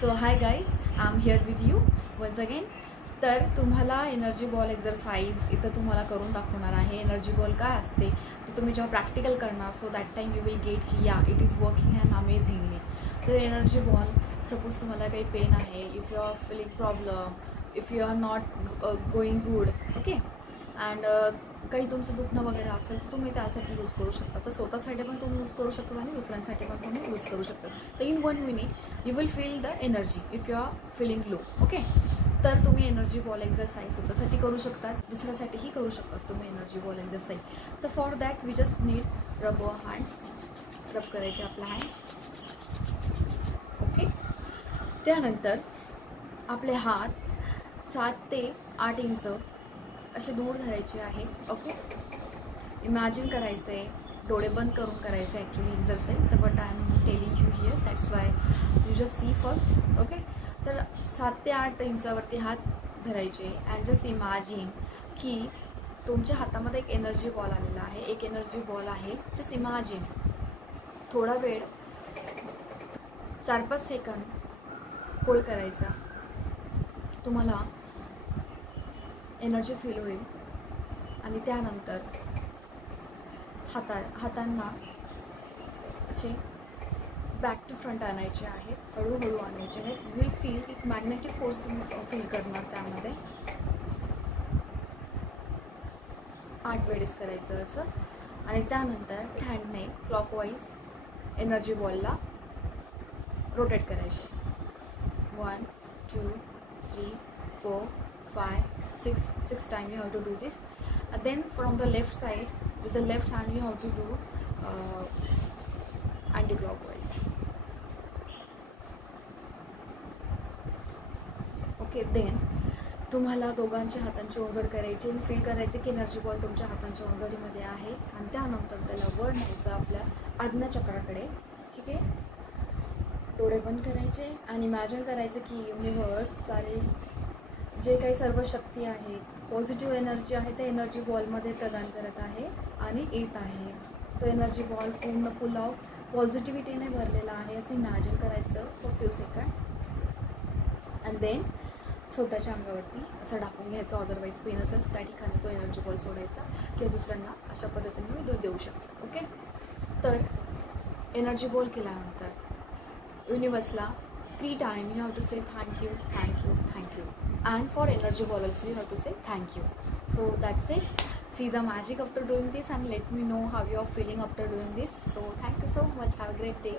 So hi guys, I am here with you once again. तर तुम्हाला energy ball exercise इथं तुम्हाला करून दाखवणार आहे. एनर्जी बॉल काय असते ते तुम्ही जेव्हा प्रॅक्टिकल करणार, so that time you will get की या it is working and amazingly. तर एनर्जी बॉल, सपोज तुम्हाला काही पेन आहे, if you are feeling problem, if you are not going good, okay, and काही तुमचं दुखणं वगैरे असेल तर तुम्ही त्यासाठी यूज करू शकता. तर स्वतःसाठी पण तुम्ही यूज करू शकता आणि दुसऱ्यांसाठी पण तुम्ही यूज करू शकता. तर in 1 minute you will feel the energy if you are feeling low, okay. तर तुम्ही एनर्जी बॉल एक्झरसाइज स्वतःसाठी करू शकता, दुसऱ्यासाठीही करू शकतात तुम्ही एनर्जी बॉल एक्झरसाइज. तर for that we just need rub our hand, rub करायचे आपल्या हँड्स, ओके. त्यानंतर आपले हात 7 ते 8 इंच असे दूर धरायचे आहेत, ओके. इमॅजिन करायचं आहे, डोळे बंद करून करायचं आहे ॲक्च्युली एक्झरसाइज. तर but I am telling you here, that's why you just see first, okay. तर 7 ते 8 इंचावरती हात धरायचे अँड जस्ट इमॅजिन की तुमच्या हातामध्ये एक एनर्जी बॉल आलेला आहे, एक एनर्जी बॉल आहे. जस्ट इमॅजिन थोडा वेळ 4-5 सेकंद होल्ड करायचा, तुम्हाला एनर्जी फील होईल. आणि त्यानंतर हातांना असे बॅक टू फ्रंट आणायचे आहेत, हळूहळू आणायचे आहेत. यू विल फील एक मॅग्नेटिक फोर्स फील करणार त्यामध्ये. 8 वेळेस करायचं असं. आणि त्यानंतर हँडने क्लॉकवाईज एनर्जी बॉलला रोटेट करायचं. 1 2 3 4 5 6 time you have to do this. And then from the left side with the left hand you have to do anti-clockwise, okay. Then तुम्हाला दोघांच्या हातांची ओंजळ करायची आणि फील करायचे की एनर्जी बॉल तुमच्या हातांच्या ओंजळीमध्ये आहे. आणि त्यानंतर त्याला वर न्यायचं आपल्या आज्ञाचक्राकडे, ठीक आहे. डोळे बंद करायचे आणि इमॅजिन करायचं की युनिव्हर्स सारे जे काही सर्व शक्ती आहे, पॉझिटिव्ह एनर्जी आहे, ते एनर्जी बॉलमध्ये प्रदान करत आहे आणि येत आहे. तो एनर्जी बॉल पूर्ण फुल ऑफ पॉझिटिव्हिटीने भरलेला आहे असं इमॅजिन करायचं for few second. And then स्वतःच्या अंगावरती असं टाकून घ्यायचं. अदरवाईज पेन असेल तर त्या ठिकाणी तो एनर्जी बॉल सोडायचा किंवा दुसऱ्यांना अशा पद्धतीने मी देऊ शकते, ओके. तर एनर्जी बॉल केल्यानंतर युनिवर्सला 3 time you have to say thank you, thank you, thank you. And for energy ball also you have to say thank you. So that's it. See the magic after doing this and let me know how you are feeling after doing this. So thank you so much. Have a great day.